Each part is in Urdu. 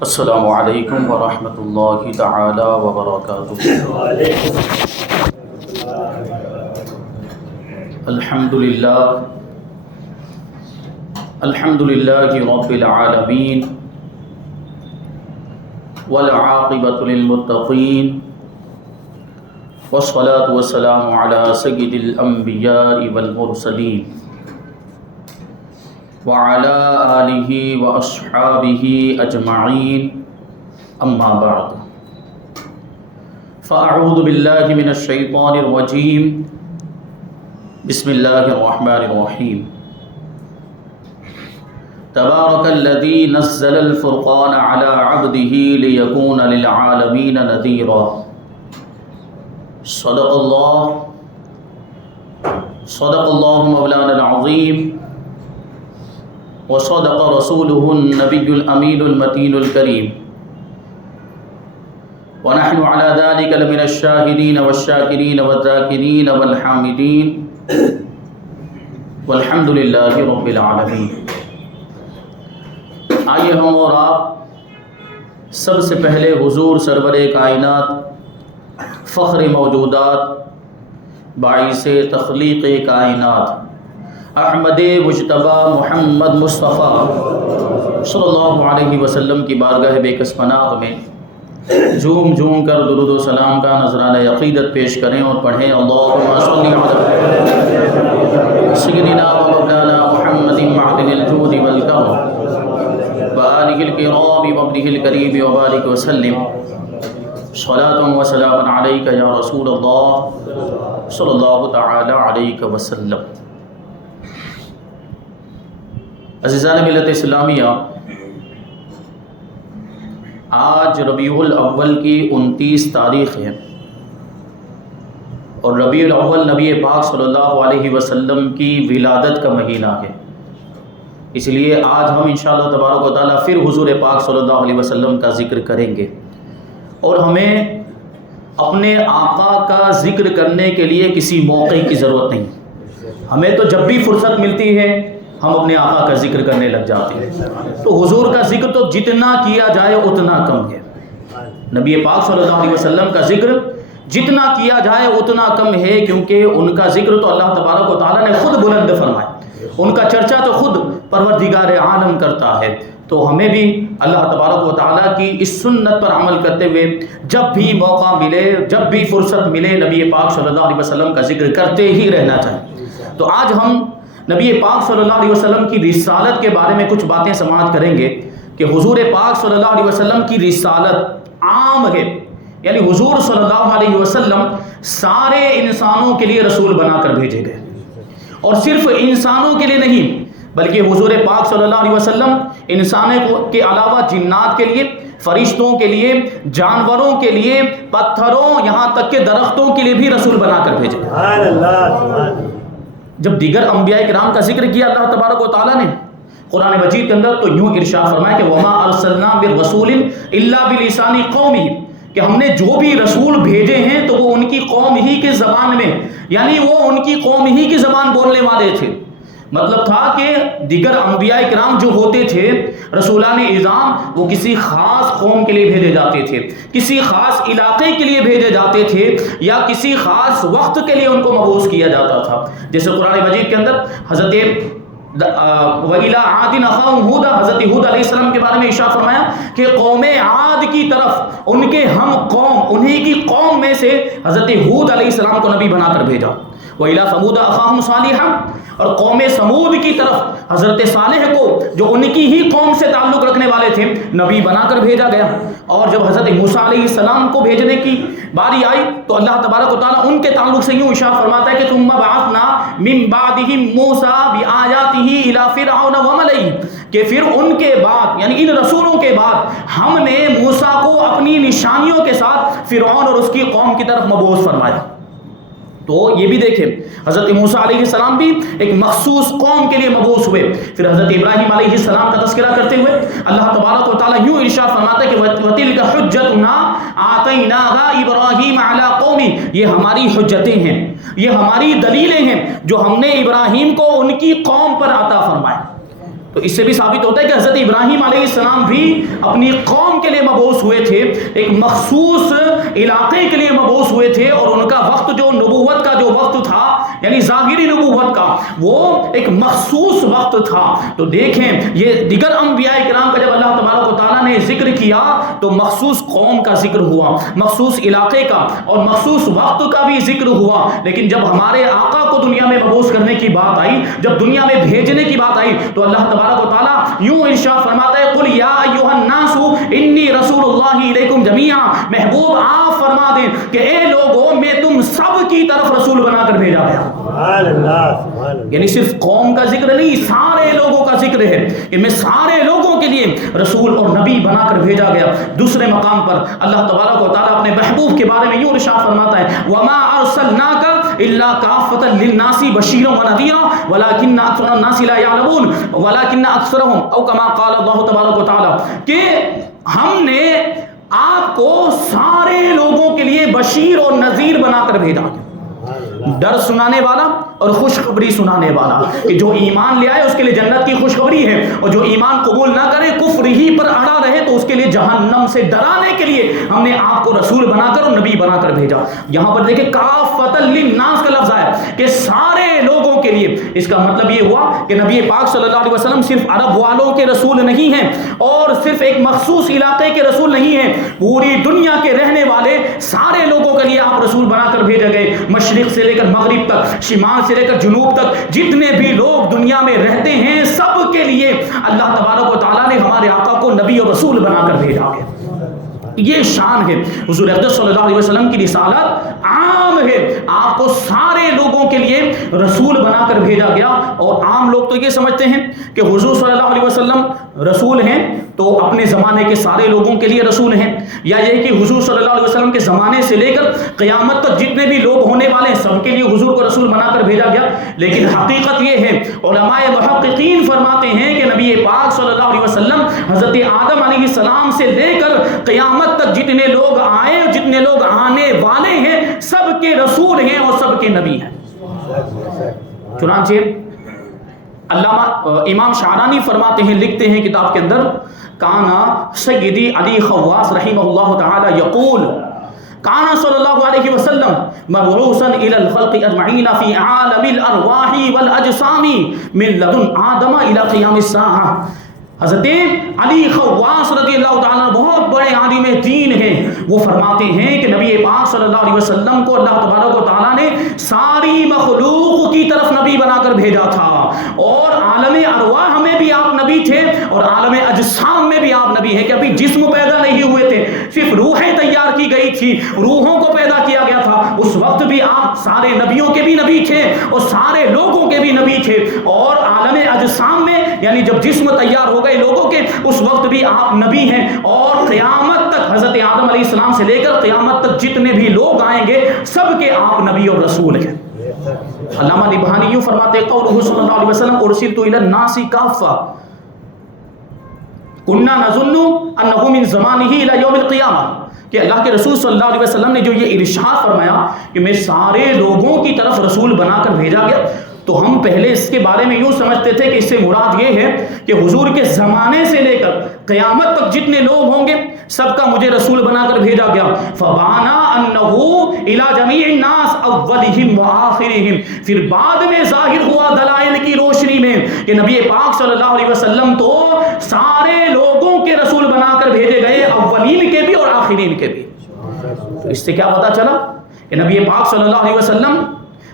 السلام علیکم ورحمۃ اللہ تعالی وبرکاتہ۔ الحمد للہ رب العالمین والعاقبۃ للمتقین والصلاة والسلام علی سید الانبیاء والمرسلین وعلى آلہ واصحابہ اجمعین، اما بعد فاعوذ باللہ من الشیطان الرجیم، بسم اللہ الرحمن الرحیم۔ تبارک الذی نزل الفرقان علی عبدہ لیکون للعالمین نذیرا۔ صدق اللہ مولانا العظیم وصدق رسوله النبی الامین المتین الکریم، ونحن على ذلك لمن الشاہدین والشاکرین والذاکرین والحامدین، والحمد للہ رب العالمین۔ آئیے ہم اور آپ سب سے پہلے حضور سرور کائنات، فخر موجودات، باعث تخلیق کائنات، احمد مجتبی محمد مصطفیٰ صلی اللہ علیہ وسلم کی بارگاہ بے کس پناہ میں جھوم جھوم کر درود و سلام کا نذرانہ عقیدت پیش کریں اور پڑھیں، اللہم صلی علی سیدنا و مولانا محمد معدن الجود والکرم وآلہ الکرام وابنہ الکریم وبارک وسلم، صلاۃ و سلام علیک یا رسول اللہ صلی اللہ تعالی علیہ وسلم۔ عزیزان ملت اسلامیہ، آج ربیع الاول کی 29 تاریخ ہے، اور ربیع الاول نبی پاک صلی اللہ علیہ وسلم کی ولادت کا مہینہ ہے۔ اس لیے آج ہم انشاءاللہ تبارک و تعالیٰ پھر حضور پاک صلی اللہ علیہ وسلم کا ذکر کریں گے، اور ہمیں اپنے آقا کا ذکر کرنے کے لیے کسی موقع کی ضرورت نہیں۔ ہمیں تو جب بھی فرصت ملتی ہے ہم اپنے آقا کا ذکر کرنے لگ جاتے ہیں، تو حضور کا ذکر تو جتنا کیا جائے اتنا کم ہے۔ نبی پاک صلی اللہ علیہ وسلم کا ذکر جتنا کیا جائے اتنا کم ہے، کیونکہ ان کا ذکر تو اللہ تبارک و تعالیٰ نے خود بلند فرمایا، ان کا چرچا تو خود پروردگار عالم کرتا ہے۔ تو ہمیں بھی اللہ تبارک و تعالیٰ کی اس سنت پر عمل کرتے ہوئے جب بھی موقع ملے، جب بھی فرصت ملے، نبی پاک صلی اللہ علیہ وسلم کا ذکر کرتے ہی رہنا چاہیے۔ تو آج ہم نبی پاک صلی اللہ علیہ وسلم کی رسالت کے بارے میں کچھ باتیں سماعت کریں گے کہ حضور پاک صلی اللہ علیہ وسلم کی رسالت عام ہے، یعنی حضور صلی اللہ علیہ وسلم سارے انسانوں کے لیے رسول بنا کر بھیجے گئے، اور صرف انسانوں کے لیے نہیں بلکہ حضور پاک صلی اللہ علیہ وسلم انسانوں کے علاوہ جنات کے لیے، فرشتوں کے لیے، جانوروں کے لیے، پتھروں، یہاں تک کہ درختوں کے لیے بھی رسول بنا کر بھیجے۔ سبحان اللہ۔ جب دیگر انبیاء کرام کا ذکر کیا اللہ تبارک و تعالیٰ نے قرآن مجید کے اندر، تو یوں ارشاد فرمایا کہ وما ارسلنا من رسول الا بلسان قومہ، کہ ہم نے جو بھی رسول بھیجے ہیں تو وہ ان کی قوم ہی کے زبان میں، یعنی وہ ان کی قوم ہی کی زبان بولنے والے تھے۔ مطلب تھا کہ دیگر انبیاء کرام جو ہوتے تھے رسولان اعظام، وہ کسی خاص قوم کے لیے بھیجے جاتے تھے، کسی خاص علاقے کے لیے بھیجے جاتے تھے، یا کسی خاص وقت کے لیے ان کو مبعوث کیا جاتا تھا۔ جیسے قرآن مجید کے اندر حضرت وَإِلَىٰ عَادٍ أَخَاهُمْ هُودًا، حضرت ہود علیہ السلام کے بارے میں ارشاد فرمایا کہ قوم عاد کی طرف ان کے ہم قوم، انہی کی قوم میں سے حضرت ہود علیہ السلام کو نبی بنا کر بھیجا۔ وَإِلَىٰ ثَمُودَ أَخَاهُمْ صَالِحًا، اور قوم سمود کی طرف حضرت صالح کو، جو ان کی ہی قوم سے تعلق رکھنے والے تھے، نبی بنا کر بھیجا گیا۔ اور جب حضرت موسیٰ علیہ السلام کو بھیجنے کی باری آئی تو اللہ تبارک و تعالیٰ ان کے تعلق سے یوں ارشاد فرماتا ہے کہ ثُمَّ بَعَثْنَا مِن بَعْدِهِم مُوسَىٰ بِآيَاتِهِ إِلَىٰ فِرْعَوْنَ وَمَلَئِهِ، کہ پھر ان کے بعد، یعنی ان رسولوں کے بعد، ہم نے موسیٰ کو اپنی نشانیوں کے ساتھ فرعون اور اس کی قوم کی طرف مبعوث فرمایا۔ تو یہ بھی دیکھیں حضرت موسیٰ علیہ السلام بھی ایک مخصوص قوم کے لیے مبعوث ہوئے۔ پھر حضرت ابراہیم علیہ السلام کا تذکرہ کرتے ہوئے اللہ تبارک و تعالیٰ یوں ارشاد فرماتا ہے کہ وَتِلْكَ حُجَّتُنَا آتَيْنَاهَا إِبْرَاهِيمَ عَلَىٰ قَوْمِهِ، یہ ہماری حجتیں ہیں، یہ ہماری دلیلیں ہیں جو ہم نے ابراہیم کو ان کی قوم پر عطا فرمائے۔ تو اس سے بھی ثابت ہوتا ہے کہ حضرت ابراہیم علیہ السلام بھی اپنی قوم کے لیے مبعوث ہوئے تھے، ایک مخصوص علاقے کے لیے مبعوث ہوئے تھے، اور ان کا وقت جو نبوت کا جو وقت تھا، یعنی ظاہری نبوت کا، وہ ایک مخصوص وقت تھا۔ تو دیکھیں یہ دیگر انبیاء کرام کا جب اللہ تبارک و تعالیٰ نے ذکر کیا تو مخصوص قوم کا ذکر ہوا، مخصوص علاقے کا اور مخصوص وقت کا بھی ذکر ہوا۔ لیکن جب ہمارے آقا کو دنیا میں مبعوث کرنے کی بات آئی، جب دنیا میں بھیجنے کی بات آئی، تو اللہ تبارک و تعالیٰ یوں ارشاد فرماتا ہے، قل یا ایھا الناس انی رسول اللہ الیکم جمیعا، محبوب آپ فرما دیں کہ اے لوگوں میں تم سب کی طرف رسول بنا کر بھیجا گیا۔ یعنی صرف قوم کا ذکر نہیں، سارے لوگوں کا ذکر ہے کہ میں سارے لوگوں کے لیے رسول اور نبی بنا کر بھیجا گیا۔ دوسرے مقام پر اللہ تبارک و تعالیٰ اپنے محبوب کے بارے میں یوں ارشاد فرماتا ہے، وما ارسلناک الا کافۃ للناس بشیرا ونذیرا ولکن اکثر الناس لا یعلمون ولکن اکثرهم او کما قال اللہ تبارک و تعالیٰ، کہ ہم نے آپ کو سارے لوگوں کے لیے بشیر اور نذیر بنا کر بھیجا، ڈر سنانے والا اور خوشخبری سنانے والا، کہ جو ایمان لے آئے اس کے لیے جنت کی خوشخبری ہے، اور جو ایمان قبول نہ کرے کفر ہی پر اڑا رہے تو اس کے لیے جہنم سے ڈرانے کے لیے ہم نے آپ کو رسول بنا کر اور نبی بنا کر بھیجا۔ یہاں پر دیکھیں کافۃ للناس کا لفظ آیا کہ سارے لوگوں کے لیے۔ اس کا مطلب یہ ہوا کہ نبی پاک صلی اللہ علیہ وسلم صرف عرب والوں کے رسول نہیں ہیں اور صرف ایک مخصوص علاقے کے رسول نہیں ہیں، پوری دنیا کے رہنے والے سارے لوگوں کے لیے آپ رسول بنا کر بھیجے گئے، مشرق سے لے کر مغرب تک، شمال سے لے کر جنوب تک، جتنے بھی لوگ دنیا میں رہتے ہیں سب کے لیے اللہ تبارک و تعالیٰ نے ہمارے آقا کو نبی اور رسول بنا کر بھیجا ہے۔ یہ شان ہے حضور اقدس صلی اللہ علیہ وسلم کی رسالت عام ہے، آپ کو سارے لوگوں کے لیے رسول بنا کر بھیجا گیا۔ اور عام لوگ تو یہ سمجھتے ہیں کہ حضور صلی اللہ علیہ وسلم رسول ہیں تو اپنے زمانے کے سارے لوگوں کے لیے رسول ہیں، یا یہ کہ حضور صلی اللہ علیہ وسلم کے زمانے سے لے کر قیامت تک جتنے بھی لوگ ہونے والے ہیں سب کے لیے حضور کو رسول بنا کر بھیجا گیا۔ لیکن حقیقت یہ ہے، علماء محققین فرماتے ہیں کہ نبی پاک صلی اللہ علیہ وسلم حضرت آدم علیہ السلام سے لے کر قیامت تک جتنے لوگ آئے جتنے لوگ آنے والے ہیں سب کے رسول ہیں اور سب کے نبی ہیں۔ چنانچہ علامہ امام شعرانی فرماتے ہیں، لکھتے ہیں کتاب کے اندر، کانا سیدی علی خواص رحمہ اللہ تعالی یقول کانا صلی اللہ علیہ وسلم مبعوثا الی الخلق اجمعین فی عالم الارواح والاجسام من لدن آدم الی قیام الساعہ۔ حضرت علی خواص رضی اللہ تعالیٰ بہت بڑے عالم دین ہیں، وہ فرماتے ہیں کہ نبی پاک صلی اللہ علیہ وسلم کو اللہ تبارک و تعالیٰ نے ساری مخلوق کی طرف نبی بنا کر بھیجا تھا، اور عالم ارواح میں بھی آپ نبی تھے اور عالم اجسام میں بھی آپ نبی ہیں، کہ ابھی جسم پیدا نہیں ہوئے تھے، صرف روحیں تیار کی گئی تھی، روحوں کو پیدا کیا گیا تھا، اس وقت بھی آپ سارے نبیوں کے بھی نبی تھے اور سارے لوگوں کے بھی نبی تھے۔ اور عالم اجسام میں یعنی جب جسم تیار ہو گئے لوگوں کے اس وقت بھی آپ نبی ہیں، اور قیامت تک حضرت آدم علیہ السلام سے لے کر قیامت تک جتنے بھی لوگ آئیں گے سب کے آپ نبی اور رسول ہیں۔ علامہ نبہانی یوں فرماتے ہیں، قولہ صلی اللہ علیہ وسلم ارسلت الی الناس کافہ کنا نظن انہ من زمانہ الی یوم القیامہ، کہ اللہ کے رسول صلی اللہ علیہ وسلم نے جو یہ ارشاد فرمایا کہ میں سارے لوگوں کی طرف رسول بنا کر بھیجا گیا، تو ہم پہلے اس کے بارے میں یوں سمجھتے تھے کہ اس سے مراد یہ ہے کہ حضور کے زمانے سے لے کر قیامت تک جتنے لوگ ہوں گے سب کا مجھے رسول بنا کر بھیجا گیا۔ فبانا انہ الی جمیع الناس اولہم وآخرہم، پھر بعد میں ظاہر ہوا دلائل کی روشنی میں کہ نبی پاک صلی اللہ علیہ وسلم تو سارے لوگوں کے رسول بنا کر بھیجے گئے، اولین کے بھی اور آخرین کے بھی۔ تو اس سے کیا پتہ چلا کہ نبی پاک صلی اللہ علیہ وسلم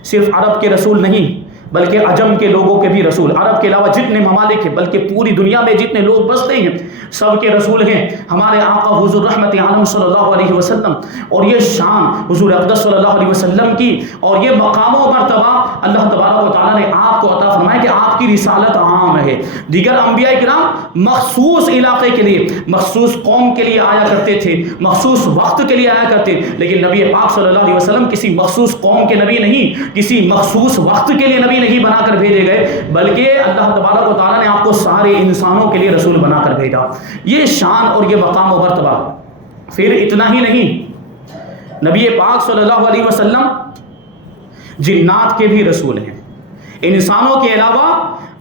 صرف عرب کے رسول نہیں بلکہ عجم کے لوگوں کے بھی رسول، عرب کے علاوہ جتنے ممالک ہیں بلکہ پوری دنیا میں جتنے لوگ بستے ہیں سب کے رسول ہیں ہمارے آقا حضور رحمت عالم صلی اللہ علیہ وسلم۔ اور یہ شان حضور اقدس صلی اللہ علیہ وسلم کی اور یہ مقام و مرتبہ اللہ تبارک و تعالیٰ نے آپ کو عطا فرمایا کہ آپ کی رسالت عام ہے۔ دیگر انبیاء کرام مخصوص علاقے کے لیے مخصوص قوم کے لیے آیا کرتے تھے، مخصوص وقت کے لیے آیا کرتے، لیکن نبی پاک صلی اللہ علیہ وسلم کسی مخصوص قوم کے نبی نہیں، کسی مخصوص وقت کے لیے نبی نہیں بنا کر بھیجے گئے، بلکہ اللہ تبارک و تعالیٰ نے آپ کو سارے انسانوں کے لیے رسول بنا کر بھیجا۔ یہ شان اور یہ مقام و مرتبہ۔ پھر اتنا ہی نہیں، نبی پاک صلی اللہ علیہ وسلم جنات کے بھی رسول ہیں، انسانوں کے علاوہ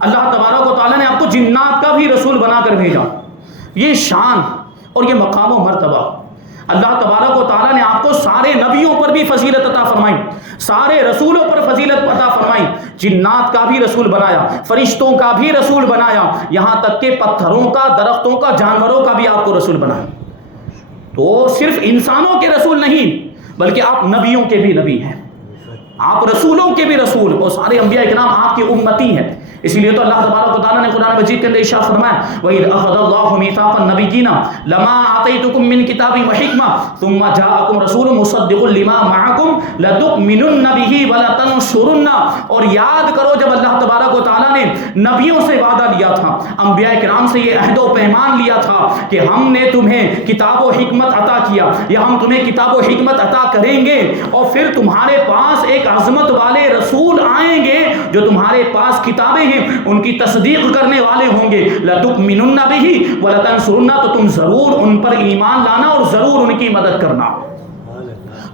اللہ تبارک و تعالیٰ نے آپ کو جنات کا بھی رسول بنا کر بھیجا. یہ شان اور یہ مقام و مرتبہ. اللہ تبارک و تعالیٰ نے آپ کو سارے نبیوں پر بھی فضیلت عطا فرمائی, سارے رسولوں پر فضیلت عطا فرمائی. جنات کا بھی رسول بنایا, فرشتوں کا بھی رسول بنایا, یہاں تک کہ پتھروں کا, درختوں کا, جانوروں کا بھی آپ کو رسول بنایا. تو صرف انسانوں کے رسول نہیں بلکہ آپ نبیوں کے بھی نبی ہیں, آپ رسولوں کے بھی رسول, اور سارے انبیاء کرام آپ کی امتی ہیں. اسی لیے تو اللہ تبارک و تعالیٰ نے قرآن مجید کے اندر ارشاد فرمایا وَإِذْ أَخَذَ اللَّهُ مِيثَاقَ النَّبِيِّينَ لَمَا آتَيْتُكُم مِّن كِتَابٍ وَحِكْمَةٍ ثُمَّ جَاءَكُمْ رَسُولٌ مُصَدِّقٌ لِّمَا مَعَكُمْ لَتُؤْمِنُنَّ بِهِ وَلَتَنصُرُنَّ. اور یاد کرو جب اللہ تبارک و تعالیٰ نے نبیوں سے وعدہ لیا تھا, انبیاء کرام سے یہ عہد و پیمان لیا تھا کہ ہم نے تمہیں کتاب و حکمت عطا کیا, یا ہم تمہیں کتاب و حکمت عطا کریں گے, اور پھر تمہارے پاس ایک عظمت والے رسول آئیں گے جو تمہارے پاس کتابیں ان کی تصدیق کرنے والے ہوں گے. لَتُؤْمِنُنَّ بِهِ وَلَتَنصُرُنَّ, تو تم ضرور ان پر ایمان لانا اور ضرور ان کی مدد کرنا.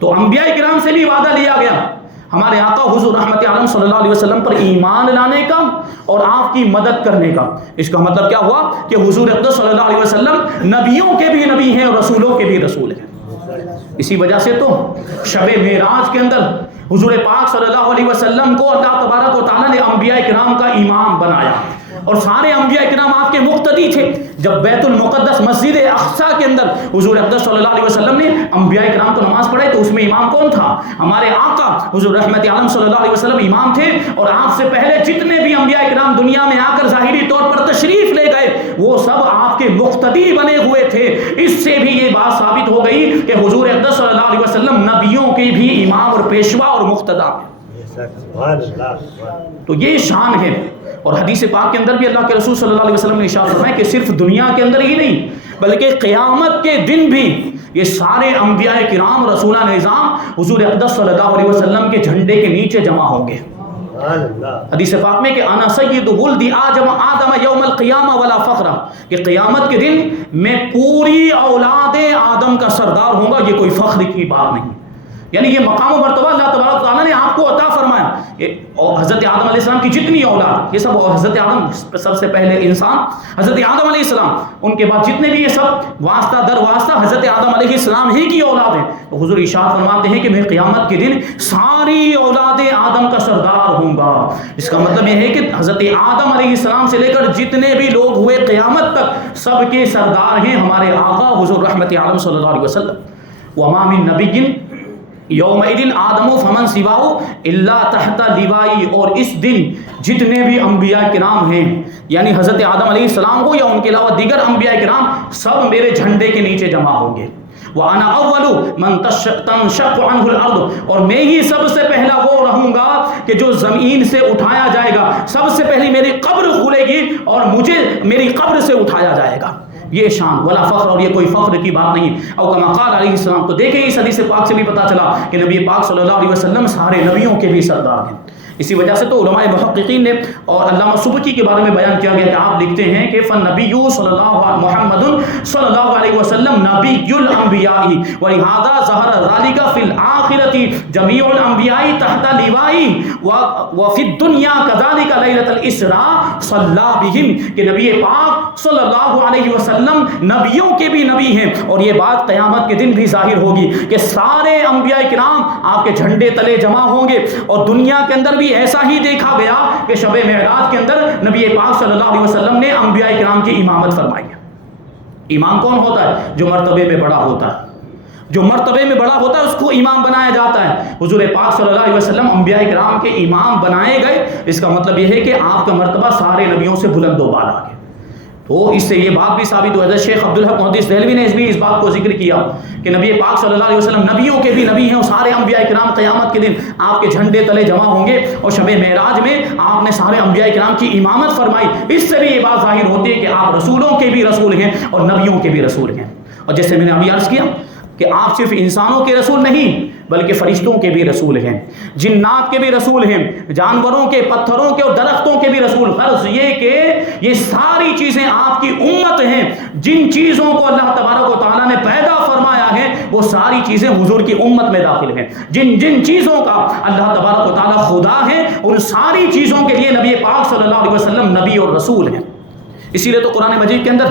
تو انبیاء کرام سے بھی وعدہ لیا گیا ہمارے آقا حضور رحمت عالم صلی اللہ علیہ وسلم پر ایمان لانے کا اور آپ کی مدد کرنے کا. اس کا مطلب کیا ہوا کہ حضور اقدس صلی اللہ علیہ وسلم نبیوں کے بھی نبی ہیں اور رسولوں کے بھی رسول ہیں. اسی وجہ سے تو شب معراج کے اندر حضور پاک صلی اللہ علیہ وسلم کو اللہ تبارک و تعالیٰ نے انبیاء کرام کا امام بنایا, اور سارے انبیاء کرام آپ کے مقتدی تھے. جب بیت المقدس مسجد اقصیٰ کے اندر حضور اقدس صلی اللہ علیہ وسلم نے انبیاء کرام کو نماز پڑھائی تو اس میں امام کون تھا؟ ہمارے آقا حضور رحمت عالم صلی اللہ علیہ وسلم امام تھے. اور آپ سے پہلے جتنے بھی انبیاء کرام دنیا میں آ کر ظاہری طور پر تشریف لے گئے وہ سب آپ کے مقتدی بنے ہوئے تھے. اس سے بھی یہ بات ثابت ہو گئی کہ حضور اقدس صلی اللہ علیہ وسلم نبیوں کے بھی امام اور پیشوا اور مقتدا ہیں. تو یہ شان ہے. اور حدیث پاک کے اندر بھی اللہ کے رسول صلی اللہ علیہ وسلم نے ارشاد فرمایا کہ صرف دنیا کے اندر ہی نہیں بلکہ قیامت کے دن بھی یہ سارے انبیاء کرام رسولان نظام حضور اقدس صلی اللہ علیہ وسلم کے جھنڈے کے نیچے جمع ہوں گے. حدیث پاک میں کہ انا سید ولد آدم یوم القیامہ ولا فخر, کہ قیامت کے دن میں پوری اولاد آدم کا سردار ہوں گا, یہ کوئی فخر کی بات نہیں. یعنی یہ مقام و مرتبہ اللہ تبارک تعالیٰ نے آپ کو عطا فرمایا. اور حضرت آدم علیہ السلام کی جتنی اولاد, یہ سب حضرت آدم سب سے پہلے انسان حضرت آدم علیہ السلام, ان کے بعد جتنے بھی یہ سب واسطہ در واسطہ حضرت آدم علیہ السلام ہی کی اولاد ہیں. تو حضور ارشاد فرماتے ہیں کہ میں قیامت کے دن ساری اولاد آدم کا سردار ہوں گا. اس کا مطلب یہ ہے کہ حضرت آدم علیہ السلام سے لے کر جتنے بھی لوگ ہوئے قیامت تک سب کے سردار ہیں ہمارے آقا حضور رحمت عالم صلی اللہ علیہ وسلم. وما من نبی یومئذ آدم فمن سواہ الا تحت لوائی, اور اس دن جتنے بھی انبیاء کرام ہیں یعنی حضرت آدم علیہ السلام ہو یا ان کے علاوہ دیگر انبیاء کرام سب میرے جھنڈے کے نیچے جمع ہوں گے. وَأَنَا أَوَّلُ مَن تَنشَقُّ عَنْهُ الْأَرْضُ, اور میں ہی سب سے پہلا وہ رہوں گا کہ جو زمین سے اٹھایا جائے گا. سب سے پہلے میری قبر کھلے گی اور مجھے میری قبر سے اٹھایا جائے گا. یہ شان ولا فخر, اور یہ کوئی فخر کی بات نہیں. اور کما قال علیہ السلام, تو دیکھیں اس حدیث پاک سے بھی پتہ چلا کہ نبی پاک صلی اللہ علیہ وسلم سارے نبیوں کے بھی سردار ہیں. اسی وجہ سے تو علماء محققین نے اور علامہ سبکی کے بارے میں بیان کیا گیا کہ آپ لکھتے ہیں کہ فالنبی صلی اللہ محمد صلی اللہ علیہ وسلم نبی الانبیاء ولہذا ظہر ذلك فی الآخرۃ جمیع الانبیاء تحت لوائی وفی الدنیا كذلك لیلۃ الاسراء صلی بہم, کہ نبی پاک صلی اللہ علیہ وسلم نبیوں کے بھی نبی ہیں. اور یہ بات قیامت کے دن بھی ظاہر ہوگی کہ سارے انبیاء کرام آپ کے جھنڈے تلے جمع ہوں گے. اور دنیا کے اندر بھی ایسا ہی دیکھا گیا کہ شب معراج کے اندر نبی پاک صلی اللہ علیہ وسلم نے انبیاء کرام کی امامت فرمائی ہے. امام کون ہوتا ہے؟ جو مرتبے میں بڑا ہوتا ہے. جو مرتبے میں بڑا ہوتا ہے اس کو امام بنایا جاتا ہے. حضور پاک صلی اللہ علیہ وسلم انبیاء کرام کے امام بنائے گئے. اس کا مطلب یہ ہے کہ آپ کا مرتبہ سارے نبیوں سے بلند و بالا ہے. تو اس سے یہ بات بھی ثابت ہو. حضرت شیخ عبدالحق محدث دہلوی نے بھی اس بات کو ذکر کیا کہ نبی پاک صلی اللہ علیہ وسلم نبیوں کے بھی نبی ہیں اور سارے انبیاء کرام قیامت کے دن آپ کے جھنڈے تلے جمع ہوں گے. اور شب معراج میں آپ نے سارے انبیاء کرام کی امامت فرمائی. اس سے بھی یہ بات ظاہر ہوتی ہے کہ آپ رسولوں کے بھی رسول ہیں اور نبیوں کے بھی رسول ہیں. اور جیسے میں نے ابھی عرض کیا کہ آپ صرف انسانوں کے رسول نہیں بلکہ فرشتوں کے بھی رسول ہیں، جنات کے بھی رسول ہیں، جانوروں کے، پتھروں کے اور درختوں کے بھی رسول۔ غرض یہ کہ یہ ساری چیزیں آپ کی امت ہیں، جن چیزوں کو اللہ تبارک و تعالیٰ نے پیدا فرمایا ہے وہ ساری چیزیں حضور کی امت میں داخل ہیں۔ جن جن چیزوں کا اللہ تبارک و تعالیٰ خدا ہے ان ساری چیزوں کے لیے نبی پاک صلی اللہ علیہ وسلم نبی اور رسول ہیں۔ اسی لیے تو قرآن مجید کے اندر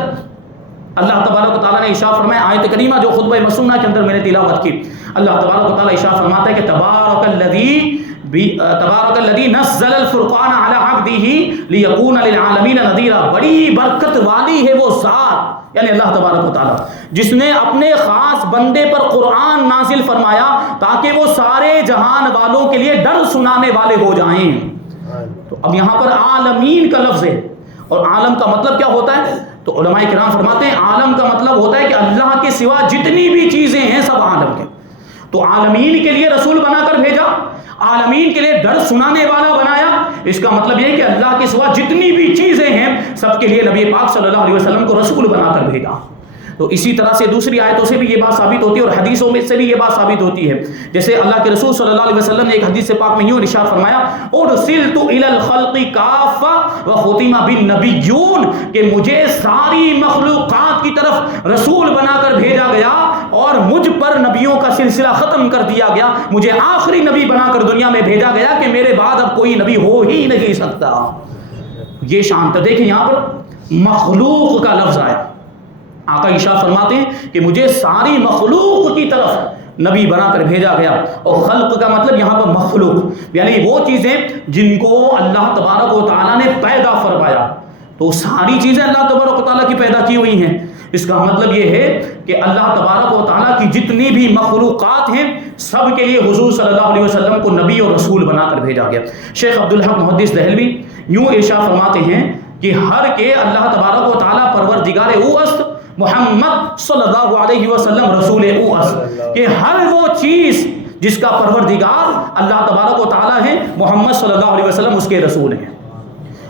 اللہ تبارک و تعالیٰ نے ارشاد فرمایا، آیت کریمہ جو خطبہ مسنونہ کے اندر میں نے تلاوت کی، اللہ تبارک و تعالیٰ ارشاد فرماتا ہے کہ تبارک الذی نزل الفرقان علی عبدہ لیکون للعالمین نذیرا، بڑی برکت والی ہے وہ ذات، یعنی اللہ تبارک و تعالیٰ جس نے اپنے خاص بندے پر قرآن نازل فرمایا تاکہ وہ سارے جہان والوں کے لیے ڈر سنانے والے ہو جائیں۔ تو اب یہاں پر عالمین کا لفظ ہے، اور عالم کا مطلب کیا ہوتا ہے؟ تو علماء کرام فرماتے ہیں عالم کا مطلب ہوتا ہے کہ اللہ کے سوا جتنی بھی چیزیں ہیں سب عالم کے۔ تو عالمین کے لیے رسول بنا کر بھیجا، عالمین کے لیے ڈر سنانے والا بنایا، اس کا مطلب یہ کہ اللہ کے سوا جتنی بھی چیزیں ہیں سب کے لیے نبی پاک صلی اللہ علیہ وسلم کو رسول بنا کر بھیجا۔ تو اسی طرح سے دوسری آیتوں سے بھی یہ بات ثابت ہوتی ہے اور حدیثوں میں سے بھی یہ بات ثابت ہوتی ہے، جیسے اللہ کے رسول صلی اللہ علیہ وسلم نے ایک حدیث پاک میں یوں ارشاد فرمایا، ارسلت الی الخلق کافہ وختم بالنبیون، کہ مجھے ساری مخلوقات کی طرف رسول بنا کر بھیجا گیا اور مجھ پر نبیوں کا سلسلہ ختم کر دیا گیا، مجھے آخری نبی بنا کر دنیا میں بھیجا گیا کہ میرے بعد اب کوئی نبی ہو ہی نہیں سکتا۔ یہ شان تھا۔ دیکھیں یہاں پر مخلوق کا لفظ آیا، آقا ارشاد فرماتے ہیں کہ مجھے ساری مخلوق کی طرف نبی بنا کر بھیجا گیا، اور خلق کا مطلب یہاں پر مخلوق، یعنی وہ چیزیں جن کو اللہ تبارک و تعالیٰ نے پیدا فرمایا، تو ساری چیزیں اللہ تبارک و تعالیٰ کی پیدا کی ہوئی ہیں۔ اس کا مطلب یہ ہے کہ اللہ تبارک و تعالیٰ کی جتنی بھی مخلوقات ہیں سب کے لیے حضور صلی اللہ علیہ وسلم کو نبی اور رسول بنا کر بھیجا گیا۔ شیخ عبدالحق محدث دہلوی یوں ارشاد فرماتے ہیں کہ ہر کے اللہ تبارک و تعالیٰ پروردگار اوست محمد صلی اللہ علیہ وسلم رسول اوست، کہ ہر وہ چیز جس کا پروردگار اللہ تبارک و تعالیٰ ہے محمد صلی اللہ علیہ وسلم اس کے رسول ہیں۔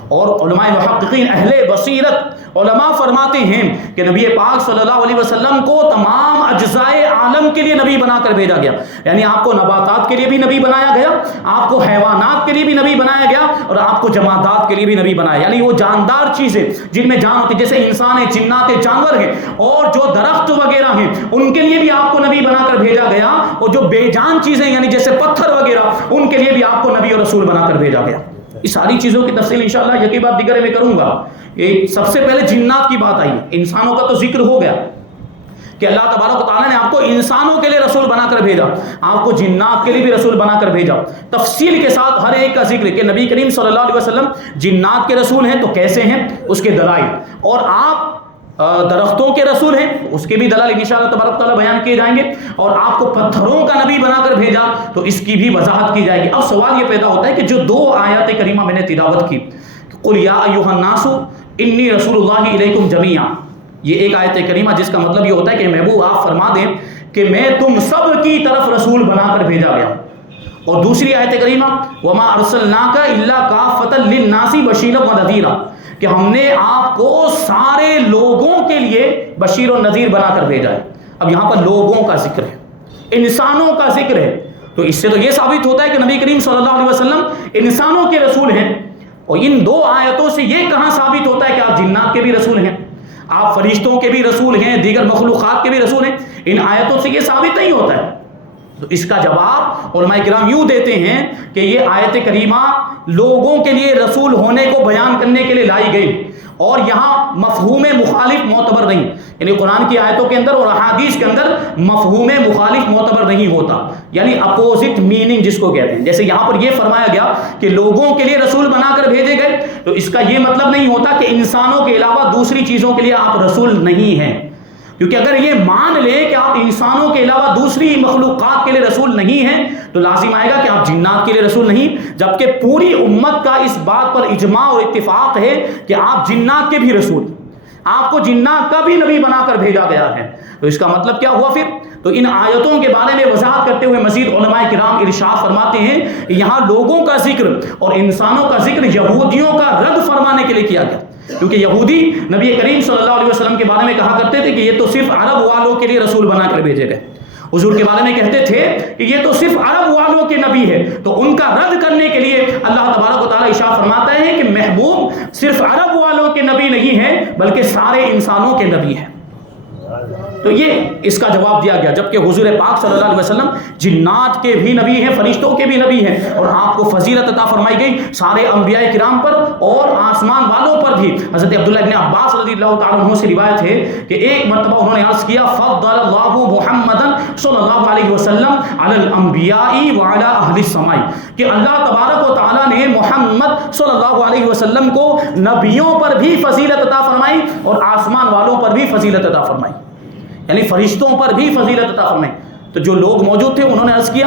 اور علماء محققین اہل بصیرت علماء فرماتے ہیں کہ نبی پاک صلی اللہ علیہ وسلم کو تمام اجزائے عالم کے لیے نبی بنا کر بھیجا گیا، یعنی آپ کو نباتات کے لیے بھی نبی بنایا گیا، آپ کو حیوانات کے لیے بھی نبی بنایا گیا، اور آپ کو جمادات کے لیے بھی نبی بنایا، یعنی وہ جاندار چیزیں جن میں جان ہوتی ہے، جیسے انسان ہیں، جنات ہیں، جانور ہیں، اور جو درخت وغیرہ ہیں ان کے لیے بھی آپ کو نبی بنا کر بھیجا گیا، اور جو بے جان چیزیں یعنی جیسے پتھر وغیرہ ان کے لیے بھی آپ کو نبی اور رسول بنا کر بھیجا گیا۔ اس ساری چیزوں کی تفصیل انشاءاللہ یکی بات دیگر میں کروں گا۔ سب سے پہلے جنات کی بات آئی، انسانوں کا تو ذکر ہو گیا کہ اللہ تبارک و تعالیٰ نے آپ کو انسانوں کے لیے رسول بنا کر بھیجا، آپ کو جنات کے لیے بھی رسول بنا کر بھیجا، تفصیل کے ساتھ ہر ایک کا ذکر کہ نبی کریم صلی اللہ علیہ وسلم جنات کے رسول ہیں تو کیسے ہیں، اس کے دلائل، اور آپ درختوں کے رسول ہیں اس کے بھی دلائل انشاءاللہ تبارک تعالیٰ بیان کیے جائیں گے، اور آپ کو پتھروں کا نبی بنا کر بھیجا تو اس کی بھی وضاحت کی جائے گی۔ اب سوال یہ پیدا ہوتا ہے کہ جو دو آیات کریمہ میں نے تلاوت کی، قل یا ایھا الناس انی رسول اللہ الیکم جمیعا، یہ ایک آیت کریمہ جس کا مطلب یہ ہوتا ہے کہ محبوب آپ فرما دیں کہ میں تم سب کی طرف رسول بنا کر بھیجا گیا، اور دوسری آیت کریمہ وما ارسلناک الا کافۃ للناس بشیرا ونذیرا، کہ ہم نے آپ کو سارے لوگوں کے لیے بشیر و نذیر بنا کر بھیجا ہے۔ اب یہاں پر لوگوں کا ذکر ہے، انسانوں کا ذکر ہے، تو اس سے تو یہ ثابت ہوتا ہے کہ نبی کریم صلی اللہ علیہ وسلم انسانوں کے رسول ہیں، اور ان دو آیتوں سے یہ کہاں ثابت ہوتا ہے کہ آپ جنات کے بھی رسول ہیں، آپ فرشتوں کے بھی رسول ہیں، دیگر مخلوقات کے بھی رسول ہیں؟ ان آیتوں سے یہ ثابت نہیں ہوتا ہے۔ تو اس کا جواب علماء کرام یوں دیتے ہیں کہ یہ آیت کریمہ لوگوں کے لیے رسول ہونے کو بیان کرنے کے لیے لائی گئی، اور یہاں مفہوم مخالف معتبر نہیں، یعنی قرآن کی آیتوں کے اندر اور احادیث کے اندر مفہوم مخالف معتبر نہیں ہوتا، یعنی اپوزٹ میننگ جس کو کہتے ہیں۔ جیسے یہاں پر یہ فرمایا گیا کہ لوگوں کے لیے رسول بنا کر بھیجے گئے، تو اس کا یہ مطلب نہیں ہوتا کہ انسانوں کے علاوہ دوسری چیزوں کے لیے آپ رسول نہیں ہیں، کیونکہ اگر یہ مان لے کہ آپ انسانوں کے علاوہ دوسری مخلوقات کے لیے رسول نہیں ہیں تو لازم آئے گا کہ آپ جنات کے لیے رسول نہیں، جبکہ پوری امت کا اس بات پر اجماع اور اتفاق ہے کہ آپ جنات کے بھی رسول، آپ کو جنات کا بھی نبی بنا کر بھیجا گیا ہے۔ تو اس کا مطلب کیا ہوا پھر؟ تو ان آیتوں کے بارے میں وضاحت کرتے ہوئے مزید علماء کرام ارشاد فرماتے ہیں یہاں لوگوں کا ذکر اور انسانوں کا ذکر یہودیوں کا رد فرمانے کے لیے کیا گیا، کیونکہ یہودی نبی کریم صلی اللہ علیہ وسلم کے بارے میں کہا کرتے تھے کہ یہ تو صرف عرب والوں کے لیے رسول بنا کر بھیجے گئے، حضور کے بارے میں کہتے تھے کہ یہ تو صرف عرب والوں کے نبی ہے، تو ان کا رد کرنے کے لیے اللہ تبارک و تعالیٰ ارشاد فرماتا ہے کہ محبوب صرف عرب والوں کے نبی نہیں ہیں بلکہ سارے انسانوں کے نبی ہیں۔ تو یہ اس کا جواب دیا گیا، جبکہ حضور پاک صلی اللہ علیہ وسلم جنات کے بھی نبی ہیں، فرشتوں کے بھی نبی ہیں، اور آپ کو فضیلت عطا فرمائی گئی سارے انبیاء کرام پر اور آسمان والوں پر بھی۔ حضرت عبداللہ ابن عباس رضی اللہ تعالیٰ عنہ سے روایت ہے کہ ایک مرتبہ انہوں نے عرض کیا فضل اللہ محمدا صلی اللہ علیہ وسلم علی الانبیاء وعلی اہل السماء، کہ اللہ تبارک و تعالیٰ نے محمد صلی اللہ علیہ وسلم کو نبیوں پر بھی فضیلت عطا فرمائی اور آسمان والوں پر بھی فضیلت عطا فرمائی، یعنی فرشتوں پر بھی فضیلت عطا فرمائی۔ تو جو لوگ موجود تھے انہوں نے عرض کیا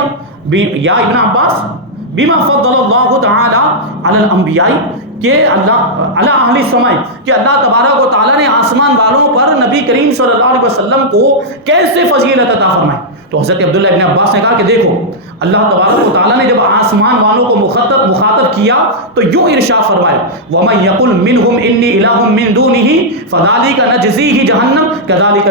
یا ابن عباس بما فضل اللہ تعالی علی الانبیاء، کہ اللہ علی اہل السماء، کہ اللہ تبارک و تعالیٰ نے آسمان والوں پر نبی کریم صلی اللہ علیہ وسلم کو کیسے فضیلت عطا فرمائی۔ تو حضرت عبداللہ ابن عباس نے کہا کہ دیکھو اللہ تبارک و تعالیٰ نے جب آسمان والوں کو مخاطب کیا تو یوں ارشاد فرمایا وَمَن يَقُلْ مِنْهُمْ إِنِّي إِلَٰهٌ مِّن دُونِهِ فَذَلِكَ نَجْزِيهِ جَهَنَّمَ كَذَلِكَ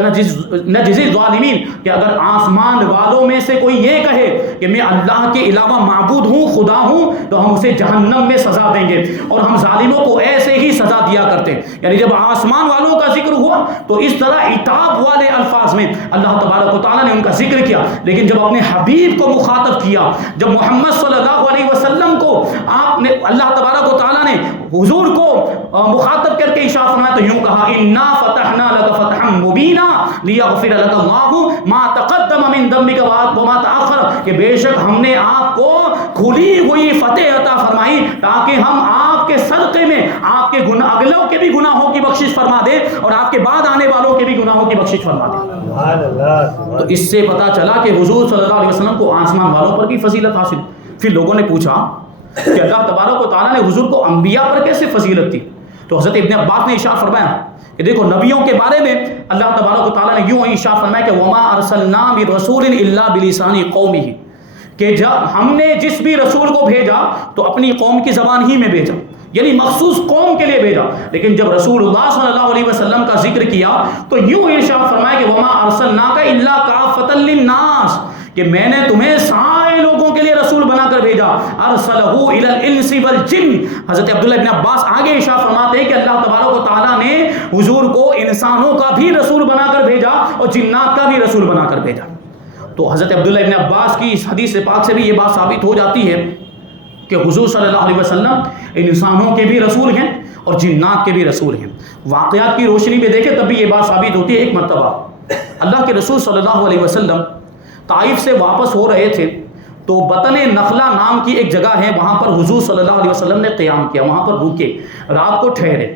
نَجْزِي الظَّالِمِينَ، کہ اگر آسمان والوں میں سے کوئی یہ کہے کہ میں اللہ کے علاوہ معبود ہوں، خدا ہوں، تو ہم اسے جہنم میں سزا دیں گے اور ہم ظالموں کو ایسے ہی سزا دیا کرتے ہیں۔ یعنی جب آسمان والوں کا ذکر ہوا تو اس طرح عتاب والے الفاظ میں اللہ تبارک و تعالیٰ نے ان کا ذکر کیا، لیکن جب اپنے حبیب کو مخاطب کیا، جب محمد صلی اللہ علیہ وسلم کو آپ نے اللہ تبارک و تعالیٰ نے حضور کو مخاطب کر کے ارشاد فرمایا تو یوں کہا انا فتحنا لك فتحا مبینا لیغفر لك اللہ ما تقدم من ذنبك وما تاخر، کہ بے شک ہم نے آپ کو کھلی ہوئی فتح عطا فرمائی تاکہ ہم آپ کے صدقے میں آپ کے اگلوں کے بھی گناہوں کی بخشش فرما دے اور آپ کے بعد آنے والوں کے بھی گناہوں کی بخشش فرما دے۔ تو اس سے پتہ چلا کہ حضور صلی اللہ علیہ وسلم کو آسمان والوں پر بھی فضیلت حاصل۔ پھر لوگوں نے پوچھا کہ اللہ تبارک و تعالیٰ نے حضور کو انبیاء پر کیسے فضیلت دی؟ تو حضرت ابن عباس نے ارشاد فرمایا کہ دیکھو نبیوں کے بارے میں اللہ تبارک و تعالیٰ نے یوں ارشاد فرمایا کہ وما ارسلنا برسول الا بلسان قومہ، کہ جب ہم نے جس بھی رسول کو بھیجا تو اپنی قوم کی زبان ہی میں بھیجا، یعنی مخصوص قوم کے لیے بھیجا۔ لیکن جب رسول اللہ صلی اللہ علیہ وسلم کا ذکر کیا تو یوں ارشاد فرمایا کہ وما ارسلناک الا کافۃ للناس، کہ میں نے تمہیں سارے لوگوں کے لیے رسول بنا کر بھیجا۔ ارسلہ الی الانس والجن، حضرت عبداللہ ابن عباس آگے ارشاد فرماتے ہیں کہ اللہ تبارک و تعالیٰ نے حضور کو انسانوں کا بھی رسول بنا کر بھیجا اور جنات کا بھی رسول بنا کر بھیجا۔ تو حضرت عبداللہ ابن عباس کی اس حدیث پاک سے بھی یہ بات ثابت ہو جاتی ہے کہ حضور صلی اللہ علیہ وسلم انسانوں کے بھی رسول ہیں اور جنات کے بھی رسول ہیں۔ واقعات کی روشنی میں دیکھیں تب بھی یہ بات ثابت ہوتی ہے۔ ایک مرتبہ اللہ کے رسول صلی اللہ علیہ وسلم طائف سے واپس ہو رہے تھے تو بطن نخلہ نام کی ایک جگہ ہے، وہاں پر حضور صلی اللہ علیہ وسلم نے قیام کیا، وہاں پر رکے، رات کو ٹھہرے۔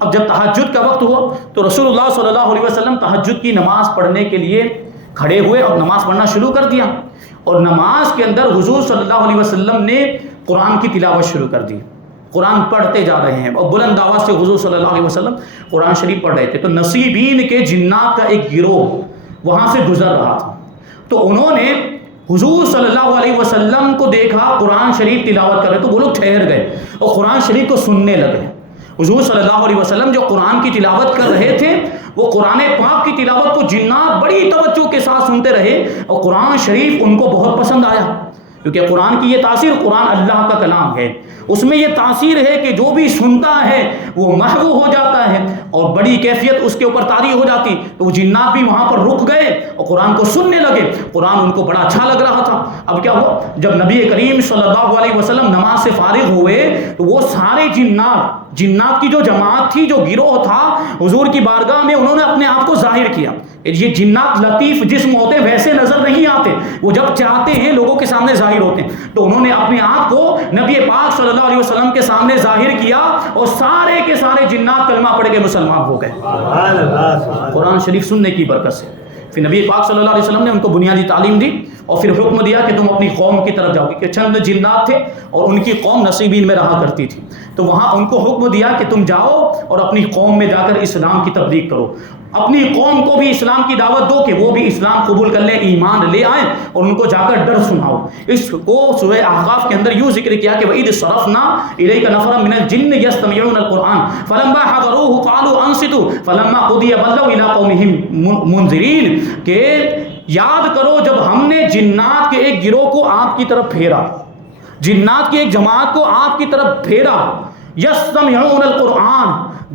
اب جب تہجد کا وقت ہوا تو رسول اللہ صلی اللہ علیہ وسلم تہجد کی نماز پڑھنے کے لیے کھڑے ہوئے اور نماز پڑھنا شروع کر دیا، اور نماز کے اندر حضور صلی اللہ علیہ وسلم نے قرآن کی تلاوت شروع کر دی، قرآن پڑھتے جا رہے ہیں اور بلند آواز سے حضور صلی اللہ علیہ وسلم قرآن شریف پڑھ رہے تھے۔ تو نصیبین کے جنات کا ایک گروہ وہاں سے گزر رہا تھا، تو انہوں نے حضور صلی اللہ علیہ وسلم کو دیکھا قرآن شریف تلاوت کر رہے، تو وہ لوگ ٹھہر گئے اور قرآن شریف کو سننے لگے۔ حضور صلی اللہ علیہ وسلم جو قرآن کی تلاوت کر رہے تھے وہ قرآن پاک کی تلاوت کو جنات بڑی توجہ کے ساتھ سنتے رہے اور قرآن شریف ان کو بہت پسند آیا، کیونکہ قرآن کی یہ تاثیر، قرآن اللہ کا کلام ہے، اس میں یہ تاثیر ہے کہ جو بھی سنتا ہے وہ محو ہو جاتا ہے اور بڑی کیفیت اس کے اوپر طاری ہو جاتی۔ تو وہ جنات بھی وہاں پر رک گئے اور قرآن کو سننے لگے، قرآن ان کو بڑا اچھا لگ رہا تھا۔ اب کیا ہوا، جب نبی کریم صلی اللہ علیہ وسلم نماز سے فارغ ہوئے تو وہ سارے جنات کی جو جماعت تھی، جو گروہ تھا، حضور کی بارگاہ میں انہوں نے اپنے آپ کو ظاہر کیا۔ یہ جنات لطیف جسم ہوتے ہیں، ویسے نظر نہیں آتے، وہ جب چاہتے ہیں لوگوں کے سامنے ظاہر ہوتے ہیں۔ تو انہوں نے اپنے آپ کو نبی پاک صلی اللہ علیہ وسلم کے سامنے ظاہر کیا اور سارے کے سارے جنات کلمہ پڑھ کے مسلمان ہو گئے قرآن شریف سننے کی برکت سے۔ پھر نبی پاک صلی اللہ علیہ وسلم نے ان کو بنیادی تعلیم دی اور پھر حکم دیا کہ تم اپنی قوم کی طرف جاؤ، کیونکہ چند جنات تھے اور ان کی قوم نصیبین میں رہا کرتی تھی۔ تو وہاں ان کو حکم دیا کہ تم جاؤ اور اپنی قوم میں جا کر اسلام کی تبلیغ کرو، اپنی قوم کو بھی اسلام کی دعوت دو کہ وہ بھی اسلام قبول کر لیں، ایمان لے آئیں، اور ان کو جا کر ڈر سناؤ۔ اس کو سورہ احقاف کے اندر یوں ذکر کیا کہ وَإِذْ صَرَفْنَا إِلَيْكَ نَفَرًا مِنَ الْجِنِّ يَسْتَمِعُونَ الْقُرْآنَ فَلَمَّا حَضَرُوهُ قَالُوا أَنصِتُوا فَلَمَّا قُضِيَ وَلَّوْا إِلَىٰ قَوْمِهِم مُنذِرِينَ، کہ یاد کرو جب ہم نے جنات کے ایک گروہ کو آپ کی طرف پھیرا، جنات کی ایک جماعت کو آپ کی طرف پھیرا، یستمعون القرآن،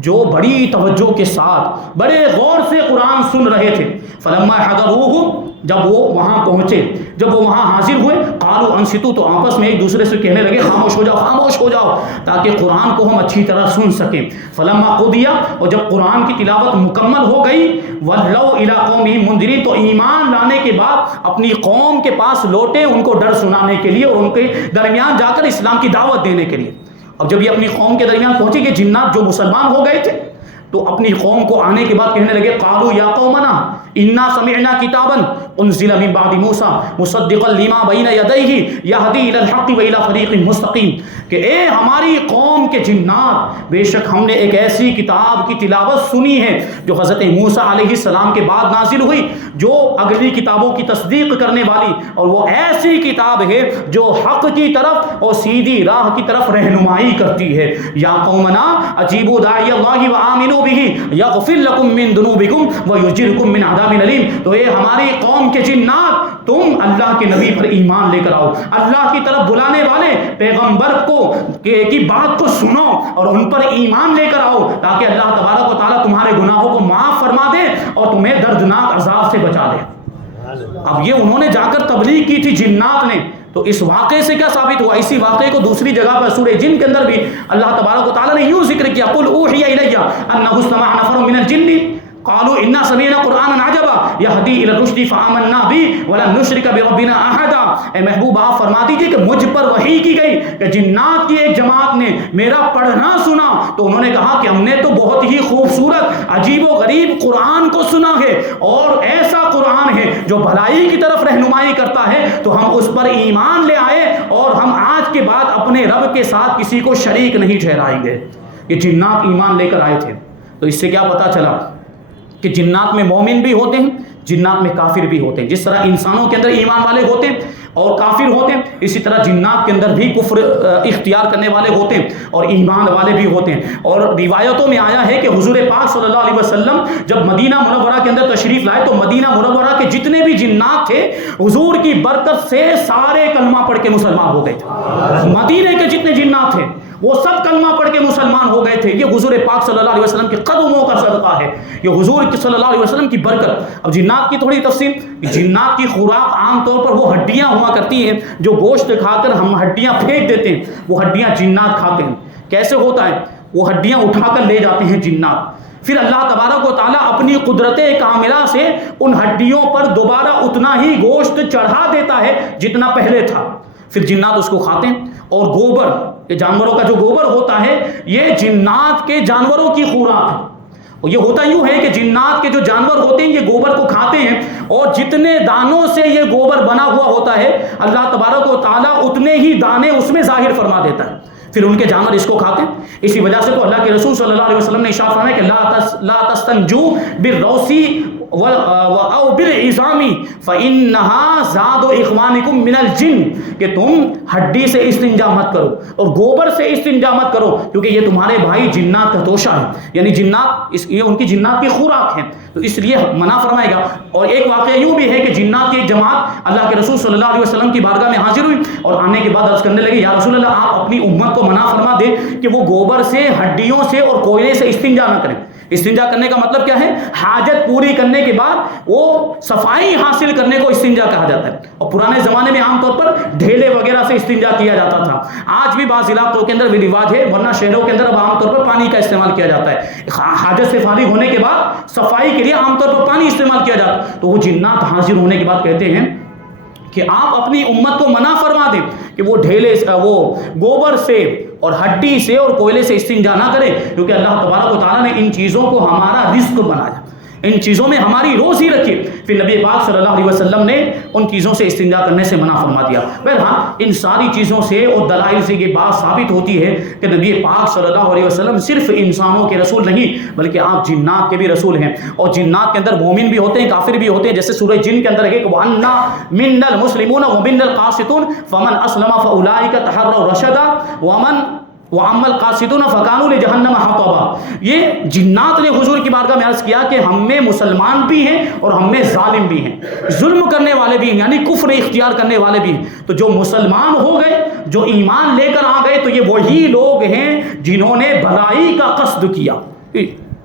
جو بڑی توجہ کے ساتھ بڑے غور سے قرآن سن رہے تھے، فلما حضروہ، جب وہ وہاں پہنچے، جب وہ وہاں حاضر ہوئے، قالوا انصتوا، تو آپس میں ایک دوسرے سے کہنے لگے خاموش ہو جاؤ، خاموش ہو جاؤ، تاکہ قرآن کو ہم اچھی طرح سن سکیں۔ فلما قضی، اور جب قرآن کی تلاوت مکمل ہو گئی، ولوا الی قومہم منذرین، تو ایمان لانے کے بعد اپنی قوم کے پاس لوٹے ان کو ڈر سنانے کے لیے اور ان کے درمیان جا کر اسلام کی دعوت دینے کے لیے۔ اب جب یہ اپنی قوم کے درمیان پہنچے کہ جنات جو مسلمان ہو گئے تھے، تو اپنی قوم کو آنے کے بعد کہنے لگے قالوا یا قومنا انا سمعنا کتابا انزل من بعد موسیٰ مصدقا لما بین یدیہ یہدی الی الحق و الی طریق مستقیم، کہ اے ہماری قوم کے جنات، بے شک ہم نے ایک ایسی کتاب کی تلاوت سنی ہے جو حضرت موسیٰ علیہ السلام کے بعد نازل ہوئی، جو اگلی کتابوں کی تصدیق کرنے والی، اور وہ ایسی کتاب ہے جو حق کی طرف اور سیدھی راہ کی طرف رہنمائی کرتی ہے۔ یا قومنا اجیبوا داعی اللہ وآمنوا بہ یغفر لکم من ذنوبکم ویجرکم من عذاب علیم، تو اے ہماری قوم کے جنات، تم اللہ کے نبی پر ایمان لے کر آؤ، اللہ کی طرف بلانے والے پیغمبر کو کی بات کو سنو اور ان پر ایمان لے کر آؤ، تاکہ اللہ تبارک و تعالیٰ تمہارے گناہوں کو معاف فرما دے اور تمہیں دردناک عذاب سے بچا دے۔ اب یہ انہوں نے جا کر تبلیغ کی تھی جنات نے، تو اس واقعے سے کیا ثابت ہوا؟ اسی واقعے کو دوسری جگہ پر سورہ جن کے اندر بھی اللہ تبارک و تعالیٰ نے یوں ذکر کیا قل اوحی الی انہ استمع نفر من الجن قالوا انا سمعنا قرانا عجبا یہدی الی الرشد فآمنا به ولن نشرک بربنا احدا۔ اے محبوب آپ فرما دیجئے کہ مجھ پر وحی کی گئی کہ جنات کی ایک جماعت نے میرا پڑھنا سنا، تو انہوں نے کہا کہ ہم نے تو بہت ہی خوبصورت عجیب و غریب قرآن کو سنا ہے، اور ایسا قرآن ہے جو بھلائی کی طرف رہنمائی کرتا ہے، تو ہم اس پر ایمان لے آئے اور ہم آج کے بعد اپنے رب کے ساتھ کسی کو شریک نہیں ٹھہرائیں گے۔ یہ جنات ایمان لے کر آئے تھے۔ تو اس سے کیا پتہ چلا کہ جنات میں مومن بھی ہوتے ہیں، جنات میں کافر بھی ہوتے ہیں۔ جس طرح انسانوں کے اندر ایمان والے ہوتے ہیں اور کافر ہوتے ہیں، اسی طرح جنات کے اندر بھی کفر اختیار کرنے والے ہوتے ہیں اور ایمان والے بھی ہوتے ہیں۔ اور روایتوں میں آیا ہے کہ حضور پاک صلی اللہ علیہ وسلم جب مدینہ منورہ کے اندر تشریف لائے تو مدینہ منورہ کے جتنے بھی جنات تھے حضور کی برکت سے سارے کلمہ پڑھ کے مسلمان ہو گئے تھے۔ مدینے کے جتنے جنات تھے وہ سب کلمہ پڑھ کے مسلمان ہو گئے تھے۔ یہ حضور پاک صلی اللہ علیہ وسلم کے قدموں کا صدقہ ہے، یہ حضور صلی اللہ علیہ وسلم کی برکت۔ اب جنات کی تھوڑی تفصیل، جنات کی خوراک عام طور پر وہ ہڈیاں ہوا کرتی ہیں جو گوشت کھا کر ہم ہڈیاں پھینک دیتے ہیں، وہ ہڈیاں جنات کھاتے ہیں۔ کیسے ہوتا ہے؟ وہ ہڈیاں اٹھا کر لے جاتے ہیں جنات، پھر اللہ تبارک و تعالیٰ اپنی قدرت کاملہ سے ان ہڈیوں پر دوبارہ اتنا ہی گوشت چڑھا دیتا ہے جتنا پہلے تھا، پھر جنات اس کو کھاتے ہیں۔ اور گوبر، یہ جانوروں کا جو گوبر ہوتا ہے، یہ جنات کے جانوروں کی خوراک ہے۔ اور یہ ہوتا یوں ہے کہ جنات کے جو جانور ہوتے ہیں یہ گوبر کو کھاتے ہیں، اور جتنے دانوں سے یہ گوبر بنا ہوا ہوتا ہے اللہ تبارک و تعالیٰ اتنے ہی دانے اس میں ظاہر فرما دیتا ہے، پھر ان کے جانور اس کو کھاتے ہیں۔ اسی وجہ سے تو اللہ کے رسول صلی اللہ علیہ وسلم نے ارشاد فرمایا کہ لا تستنجوا بالروسی او بالعظام فانها زاد اخوانکم من الجن، کہ تم ہڈی سے استنجا مت کرو اور گوبر سے استنجا مت کرو، کیونکہ یہ تمہارے بھائی جنات کا توشہ ہے، یعنی جنات یہ ان کی جنات کی خوراک ہے، تو اس لیے منع فرمائے گا۔ اور ایک واقعہ یوں بھی ہے کہ جنات کی ایک جماعت اللہ کے رسول صلی اللہ علیہ وسلم کی بارگاہ میں حاضر ہوئی اور آنے کے بعد عرض کرنے لگے یا رسول اللہ آپ اپنی امت کو منع فرما دیں کہ وہ گوبر سے، ہڈیوں سے اور کوئلے سے استنجا نہ کریں۔ استنجا کرنے کا مطلب کیا ہے؟ حاجت پوری کرنے کے بعد وہ صفائی حاصل کرنے کو استنجا کہا جاتا ہے۔ اور پرانے زمانے میں عام طور پر ڈھیلے وغیرہ سے استنجا کیا جاتا تھا، آج بھی بعض علاقوں کے اندر بھی رواج ہے، ورنہ شہروں کے اندر اب عام طور پر پانی کا استعمال کیا جاتا ہے۔ حاجت سے فارغ ہونے کے بعد صفائی کے لیے عام طور پر پانی استعمال کیا جاتا ہے۔ تو وہ جنات حاضر ہونے کے بعد کہتے ہیں کہ آپ اپنی امت کو منع فرما دیں کہ وہ ڈھیلے، وہ گوبر سے اور ہڈی سے اور کوئلے سے استنجا نہ کرے، کیونکہ اللہ تبارک و تعالیٰ نے ان چیزوں کو ہمارا رزق بنایا، ان چیزوں میں ہماری روزی رکھیے. پھر نبی پاک صلی اللہ علیہ وسلم نے ان چیزوں سے استنجا کرنے سے منع فرما دیا. بہرحال ان ساری چیزوں سے اور دلائل سے یہ بات ثابت ہوتی ہے کہ نبی پاک صلی اللہ علیہ وسلم صرف انسانوں کے رسول نہیں بلکہ آپ جنات کے بھی رسول ہیں. اور جنات کے اندر مومن بھی ہوتے ہیں, کافر بھی ہوتے ہیں. جیسے سورہ جن کے اندر ہے کہ وَأَنَّا مِنَّا الْمُسْلِمُونَ وَمِنَّا الْقَاسِطُونَ فَمَنْ أَسْلَمَ فَأُولَٰئِكَ تَحَرَّوْا رَشَدًا وَأَمَّا الْقَاسِطُونَ فَكَانُوا لِجَهَنَّمَ حَطَبًا. یہ جنات نے حضور کی بارگاہ میں عرض کیا کہ ہم میں مسلمان بھی ہیں اور ہم میں ظالم بھی ہیں, ظلم کرنے والے بھی ہیں, یعنی کفر اختیار کرنے والے بھی ہیں. تو جو مسلمان ہو گئے, جو ایمان لے کر آ گئے, تو یہ وہی لوگ ہیں جنہوں نے بھلائی کا قصد کیا.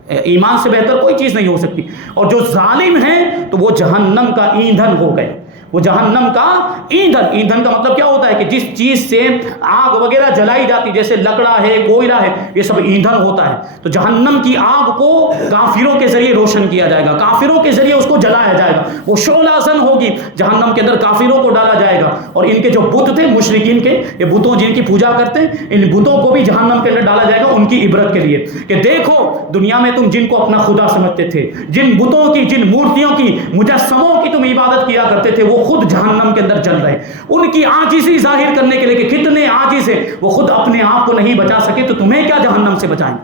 ایمان سے بہتر کوئی چیز نہیں ہو سکتی. اور جو ظالم ہیں تو وہ جہنم کا ایندھن ہو گئے. وہ جہنم کا ایندھن, ایندھن کا مطلب کیا ہوتا ہے کہ جس چیز سے آگ وغیرہ جلائی جاتی, جیسے لکڑا ہے, کوئلہ ہے, یہ سب ایندھن ہوتا ہے. تو جہنم کی آگ کو کافروں کے ذریعے روشن کیا جائے گا, کافروں کے ذریعے اس کو جلایا جائے گا. وہ شعلہ زن ہوگی جہنم کے اندر, کافروں کو ڈالا جائے گا. اور ان کے جو بت تھے مشرکین کے, یہ بتوں جن کی پوجا کرتے ہیں, ان بتوں کو بھی جہنم کے اندر ڈالا جائے گا ان کی عبرت کے لیے کہ دیکھو دنیا میں تم جن کو اپنا خدا سمجھتے تھے, جن بتوں کی, جن مورتیوں کی, مجسموں کی تم عبادت کیا کرتے تھے, وہ خود جہنم کے اندر جل رہے. ان کی عاجزی ظاہر کرنے کے لیے کہ کتنے عاجز ہیں, وہ خود اپنے آپ کو نہیں بچا سکے تو تمہیں کیا جہنم سے بچائیں.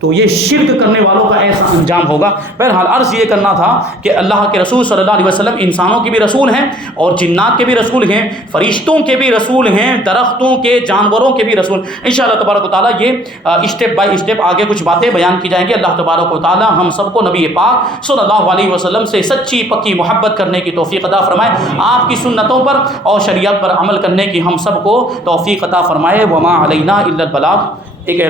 تو یہ شرک کرنے والوں کا ایسا انجام ہوگا. بہرحال عرض یہ کرنا تھا کہ اللہ کے رسول صلی اللہ علیہ وسلم انسانوں کے بھی رسول ہیں اور جنات کے بھی رسول ہیں, فرشتوں کے بھی رسول ہیں, درختوں کے, جانوروں کے بھی رسول. انشاءاللہ تبارک و تعالیٰ یہ اسٹیپ بائی اسٹیپ آگے کچھ باتیں بیان کی جائیں گی. اللہ تبارک و تعالیٰ ہم سب کو نبی پاک صلی اللہ علیہ وسلم سے سچی پکی محبت کرنے کی توفیق عطا فرمائے, آپ کی سنتوں پر اور شریعت پر عمل کرنے کی ہم سب کو توفیق عطا فرمائے. وما علینا الا البلاغ. ایک